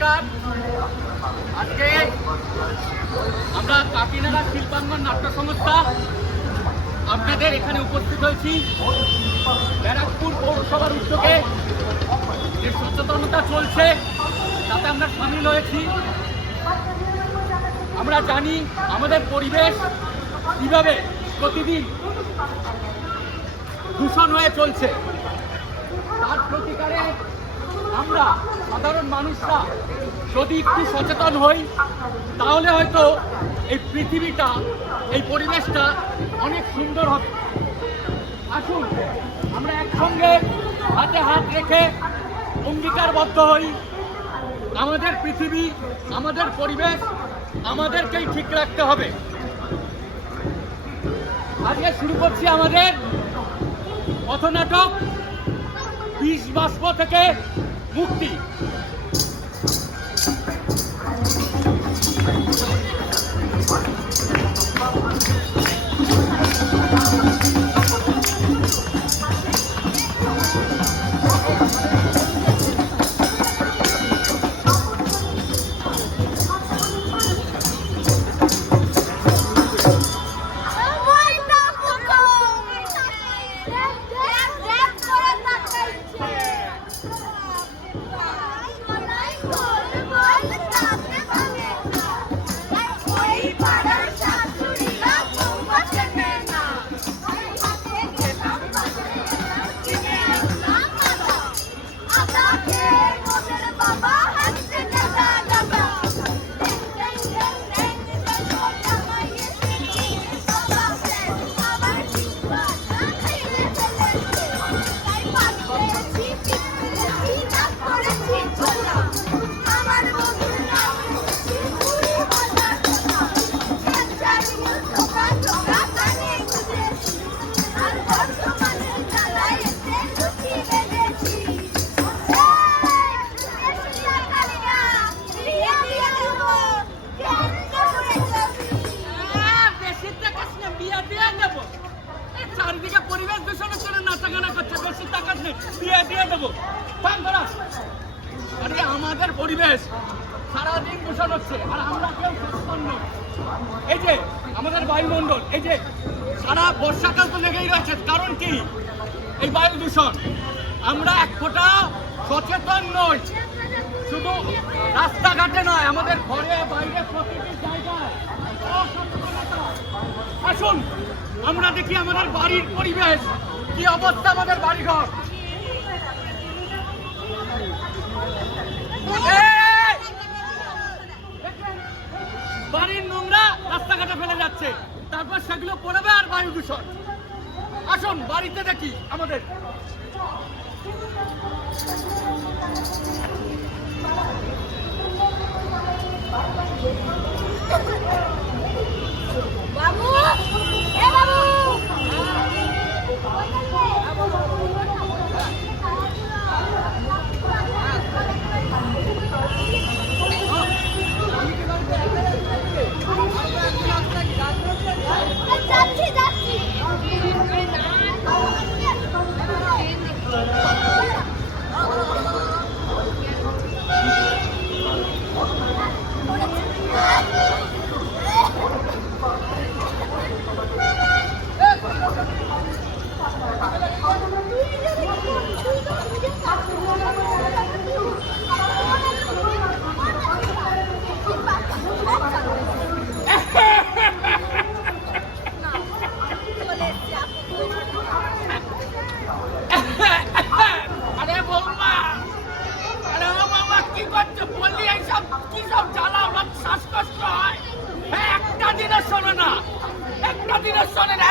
নমস্কার। আজকে আমরা কাকিনাড়া শিল্পাঙ্গন নাট্য সংস্থা আপনাদের এখানে উপস্থিত হয়েছি। ব্যারাকপুর পৌরসভার উদ্যোগে যে সচেতনতা চলছে তাতে আমরা সামিল হয়েছি। আমরা জানি আমাদের পরিবেশ কিভাবে প্রতিদিন দূষণ হয়ে চলছে, তার প্রতিকারে আমরা সাধারণ মানুষরা যদি একটু সচেতন হই তাহলে হয়তো এই পৃথিবীটা, এই পরিবেশটা অনেক সুন্দর হবে। আসুন আমরা একসঙ্গে হাতে হাত রেখে অঙ্গীকারবদ্ধ হই, আমাদের পৃথিবী, আমাদের পরিবেশ আমাদেরকেই ঠিক রাখতে হবে। আজকে শুরু করছি আমাদের পথনাটক বিষ বাষ্প থেকে মুক্তি। চারিদিকে পরিবেশ দূষণের জন্য নাচাগানা করছে, বেশি টাকা দিয়ে দিয়ে দেবো। আরে আমাদের পরিবেশ সারাদিন দূষণ হচ্ছে আর আমরা কেউ সচেতন নই। এই যে আমাদের বায়ুমণ্ডল, এই যে সারা বর্ষাকাল তো লেগেই রয়েছে, কারণ কি? এই বায়ু দূষণ। আমরা এক ফোঁটা সচেতন নই, শুধু রাস্তাঘাটে নয়, আমাদের ঘরে বাইরে প্রতিটি জায়গায় অসচেতনতা। আসুন আমরা দেখি আমাদের বাড়ির পরিবেশ কি অবস্থা, আমাদের বাড়িঘর। বাড়ির নোংরা রাস্তাঘাটে ফেলে যাচ্ছে, তারপর সেগুলো পড়বে আর বায়ু দূষণ। আসুন বাড়িতে দেখি আমাদের।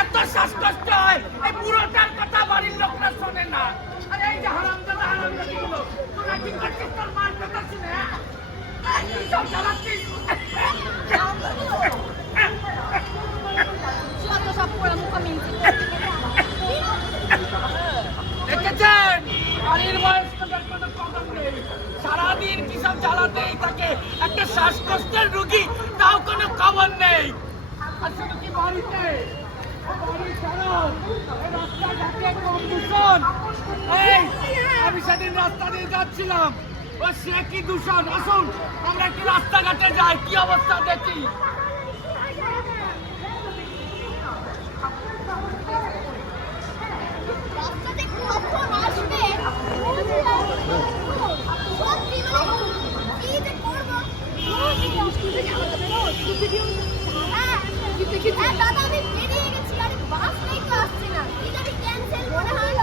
এত শ্বাসকষ্ট হয়, এই পুরোটার কথা বাড়ির লোকরা শোনে না। আরে এই যে হারামজাদা হারামজাদিগুলো, তোরা কি করছিস? তোর মার কথা শুনে কি সব চালাচ্ছিস? দেখেছেন বাড়ির বয়স্কদের কোনো খবর নেই, সারাদিন কি সব জ্বালাতেই থাকে। একটা শ্বাসকষ্টের রুগী তাও কোনো খবর নেই। আর শুধু কি বাড়িতে, আমি সেদিন রাস্তা দিয়ে যাচ্ছিলাম, ও সে কি দূষণ। আসুন আমরা একটু রাস্তাঘাটে যাই, কি অবস্থা দেখি। রাস্তাতে কখন আসবে? সত্যি কি যে করবো? হ্যাঁ দাদা, আমি বেরিয়ে গেছি, আরে বাস নেই তো, আসছে না। কি জানি ক্যান্সেল মনে হয়।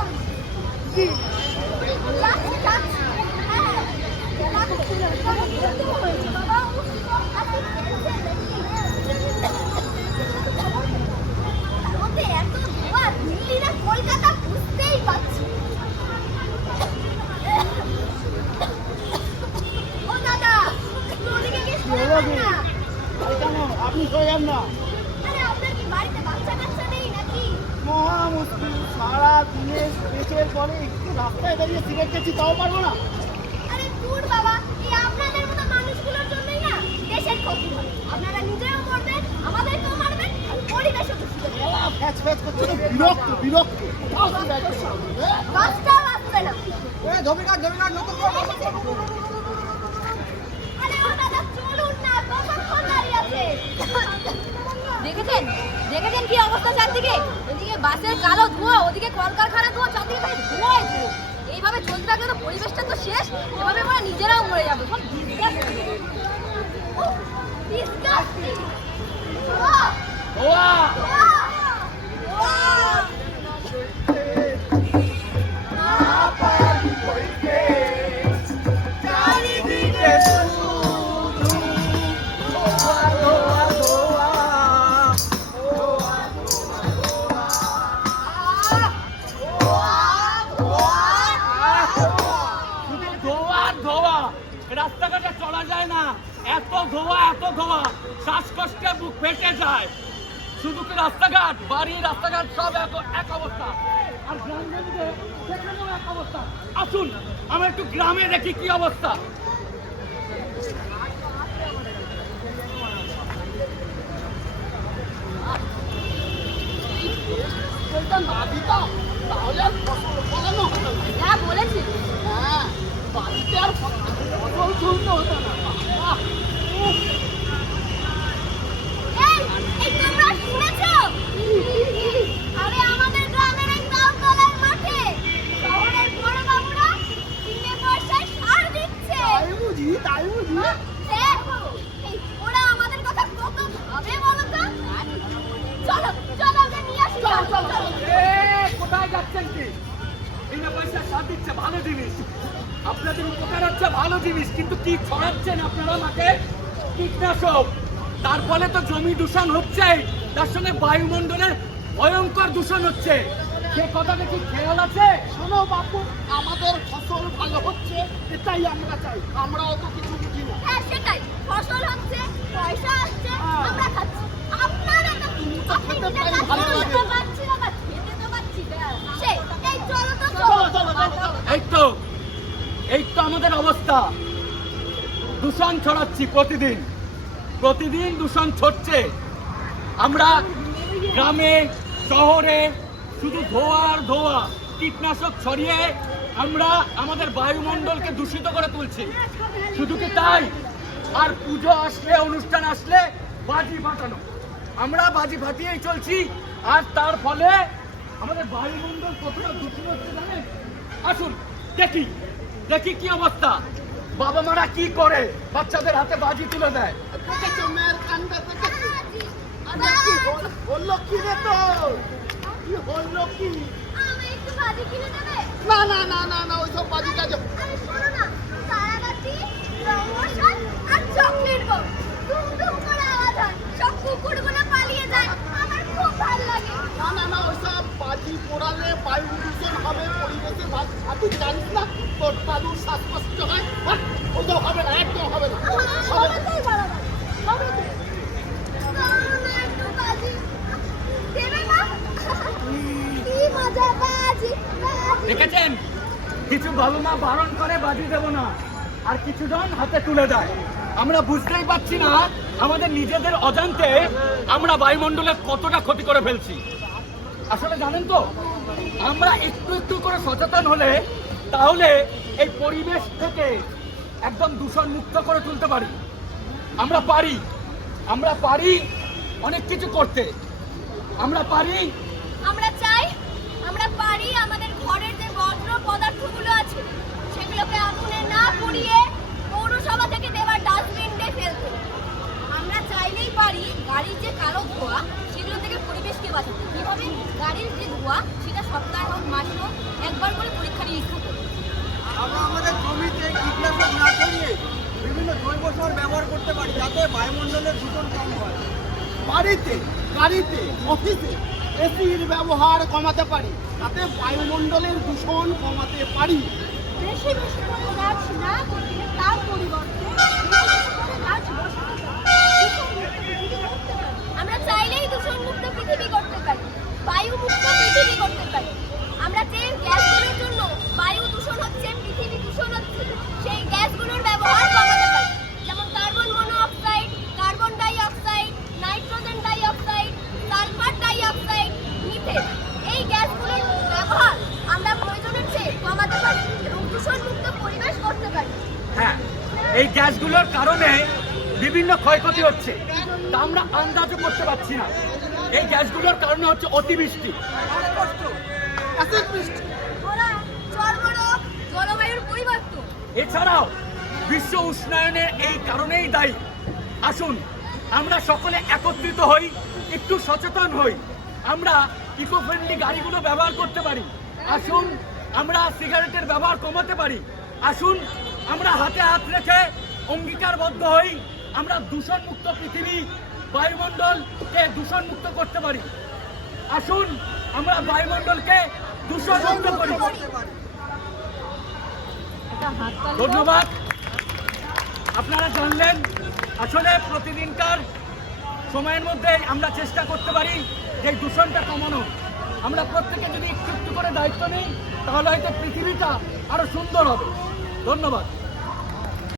যাচ্ছি যাচ্ছি। হ্যাঁ বাবা, মধ্যে এত ধোঁয়া, দিল্লি না কলকাতা বুঝতেই পারছি। ও দাদা, একটু ওদিকে গিয়ে শুনে যান না। আপনি সরে যান না। আরে আপনার কি বাড়িতে বাচ্চা কাচ্চা নেই নাকি? মহা মুশকিল, সারা দিনের পেটের পরে একটু রাস্তায় দাঁড়িয়ে সিগারেট খেয়েছি, তাও পারবো না। আরে দূর বাবা, এই আপনাদের মতো মানুষগুলোর জন্যই না দেশের ক্ষতি হয়। আপনারা নিজেও মরবেন, আমাদেরকেও মারবেন, আর পরিবেশও দূষিত করবেন। ফ্যাচ ফ্যাচ করছে তো, বিরক্ত বিরক্ত। বাসটাও আসছে না। ধবিকার নতুন আরে ও দাদা, চলুন না, কতক্ষণ দাঁড়িয়ে আছে? দেখেছেন কি অবস্থা চারদিকে? এদিকে বাসের কালো ধোঁয়া, ওদিকে কলকারখানা ধোঁয়া, চারদিকে খালি ধোঁয়াই ধোঁয়া। এইভাবে চলতে থাকলে তো পরিবেশটা তো শেষ। এভাবে আমরা নিজেরাও মরে যাবো। সব Disgusting! ওয়া রাস্তাঘাটে চলা যায় না, এত ধোঁয়া, শ্বাসকষ্টে বুক ফেটে যায়। শুধু কি রাস্তাঘাট, বাড়ি রাস্তাঘাট সব এক অবস্থা, আর গ্রামে সেখানেও এক অবস্থা। আসুন আমরা একটু গ্রামে দেখি কি অবস্থা। না দিতাম তাহলে আর ফসল ফলানো হতো না। যা বলেছি। হ্যাঁ, বাড়িতে আর ফসল তুলতে হতো না। এই তোমরা শুনেছো? আরে আমাদের গ্রামের এই গাওতলার মাঠে শহরের বড় বাবুরা বিনা পয়সায় সার দিচ্ছে। তাই বুঝি। ওরা আমাদের কথা কত ভাবে বলো তো? চলো চলো, ওদের নিয়ে আসি। চলো। কোথায় যাচ্ছেন কি? বিনা পয়সা সার দিচ্ছে, ভালো জিনিস, আপনাদের উপকার হচ্ছে, ভালো জিনিস, কিন্তু কি ছড়াচ্ছেন আপনারা মাঠে? কীটনাশক। তার ফলে তো জমি দূষণ হচ্ছে, তার সঙ্গে বায়ুমণ্ডলের ভয়ঙ্কর দূষণ হচ্ছে। সে কথাটা কি খেয়াল আছে? শোনো বাপু, আমাদের ফসল ভালো হচ্ছে, এটাই আমরা চাই। আমরা অত কিছু বুঝি না। হ্যাঁ সেটাই, ফসল হচ্ছে, পয়সা আসছে, আমরা খাচ্ছি। আপনারা তো আপনি খেতে নিজের পাই, কাজ ভালো করতে লাগে। পারছি না, বা খেতে তো পাচ্ছি না। এই চলো তো চলো। এই তো আমাদের অবস্থা। দূষণ ছড়াচ্ছি প্রতিদিন দূষণ ছড়ছে। আমরা গ্রামে শহরে শুধু ধোঁয়া, কীটনাশক ছড়িয়ে আমরা আমাদের বায়ুমণ্ডলকে দূষিত করে তুলছি। শুধু কি তাই, আর পুজো আসলে, অনুষ্ঠান আসলে বাজি ফাটানো, আমরা বাজি ফাটিয়েই চলছি, আর তার ফলে আমাদের বায়ুমণ্ডল কতটা দূষিত হচ্ছে জানেন? আসুন দেখি কি অবস্থা। বাবা মারা কি করে, বাচ্চাদের হাতে বাজি তুলে দেয়। দেখেছো মেয়ের কান্না, দেখেছো? আরে কি হলো কি রে তোর? কি হলো কি? আমি একটু ভাজি কিনে দেবে? না, ওইসব বাজি কাজে। আরে শোনো না, তারাবাতি, রংমশাল আর চকলেট বম দুম করে আওয়াজ হয়, সব কুকুরগুলো পালিয়ে যায়, আমার খুব ভালো লাগে। না, ওইসব বাজি পোড়ালে বায়ু দূষণ হবে, পরিবেশে তুই জানিস না তোর দাদুর শ্বাসকষ্ট হয়। ওইসব হবে না, একদম হবে না। সবাই বাড়াবাড়ি হবে তো। দাও না একটু বাজি, দেবে না? কি মজা, বাজি। দেখেছেন, কিছু বাবা মা বারণ করে বাজি দেব না, আর কিছুজন হাতে তুলে দেয়। আমরা বুঝতেই পারছি না আমাদের নিজেদের অজান্তে আমরা বায়ুমণ্ডলের কতটা ক্ষতি করে ফেলছি। আসলে জানেন তো, আমরা একটু করে সচেতন হলে তাহলে এই পরিবেশ থেকে একদম দূষণ মুক্ত করে তুলতে পারি। আমরা পারি অনেক কিছু করতে। আমরা পারি। আমরা চাই, আমরা পারি আমাদের ঘরের যে বর্জ্য পদার্থগুলো আছে সেগুলোকে আগুনে না পুড়িয়ে পৌরসভা থেকে দেওয়ার ডাস্টবিনে ফেলতে। আমরা চাইলেই পারি গাড়ির যে কালো ধোঁয়া সেগুলো থেকে পরিবেশকে বাঁচাতে। কিভাবে? গাড়ির যে ধোঁয়া সেটা সপ্তাহে হোক মাসে হোক একবার করে পরীক্ষা নিরীক্ষা করি। আমরা আমাদের জমিতে কীটনাশক না ছড়িয়ে বিভিন্ন জৈব সার ব্যবহার করতে পারি, যাতে বায়ুমণ্ডলের দূষণ কম হয়। বাড়িতে, গাড়িতে, অফিসে এসির ব্যবহার কমাতে পারি, তাতে বায়ুমণ্ডলের দূষণ কমাতে পারি। বেশি বেশি করে গাছ না কেটে তার পরিবর্তে বেশি বেশি করে গাছ বসাতে পারি। দূষণমুক্ত পৃথিবী করতে পারি। আমরা চাইলেই দূষণমুক্ত পৃথিবী করতে পারি, বায়ুমুক্ত পৃথিবী করতে পারি। আমরা যে গ্যাসগুলোর জন্য বায়ু দূষণ হচ্ছে, পৃথিবী দূষণ হচ্ছে, সেই গ্যাসগুলোর ব্যবহার কমাতে পারি। যেমন carbon monoxide, carbon die oxide, nitrogen die oxide, sulphur die oxide, methane, এই গ্যাসগুলোর ব্যবহার আমরা প্রয়োজনের চেয়ে কমাতে পারি এবং দূষণমুক্ত পরিবেশ করতে পারি। হ্যাঁ, এই গ্যাসগুলোর কারণে বিভিন্ন ক্ষয়ক্ষতি হচ্ছে, তা আমরা আন্দাজও করতে পারছি না। এই গ্যাসগুলোর কারণে হচ্ছে অতিবৃষ্টি, অ্যাসিড বৃষ্টি, খরা, চর্মরোগ, জলবায়ুর পরিবর্তন। এছাড়াও বিশ্ব উষ্ণায়নের এই কারণেই দায়ী। আসুন আমরা সকলে একত্রিত হই, একটু সচেতন হই, আমরা ইকো ফ্রেন্ডলি গাড়িগুলো ব্যবহার করতে পারি। আসুন আমরা সিগারেটের ব্যবহার কমাতে পারি। আসুন আমরা হাতে হাত রেখে অঙ্গীকারবদ্ধ হই, আমরা দূষণমুক্ত পৃথিবী, বায়ুমণ্ডলকে দূষণমুক্ত করতে পারি। আসুন আমরা বায়ুমণ্ডলকে দূষণমুক্ত করি। ধন্যবাদ। আপনারা জানলেন, আসলে প্রতিদিনকার সময়ের মধ্যে আমরা চেষ্টা করতে পারি যে এই দূষণটা কমানো। আমরা প্রত্যেকে যদি একটু একটু করে দায়িত্ব নিই, তাহলে হয়তো পৃথিবীটা আরো সুন্দর হবে। ধন্যবাদ।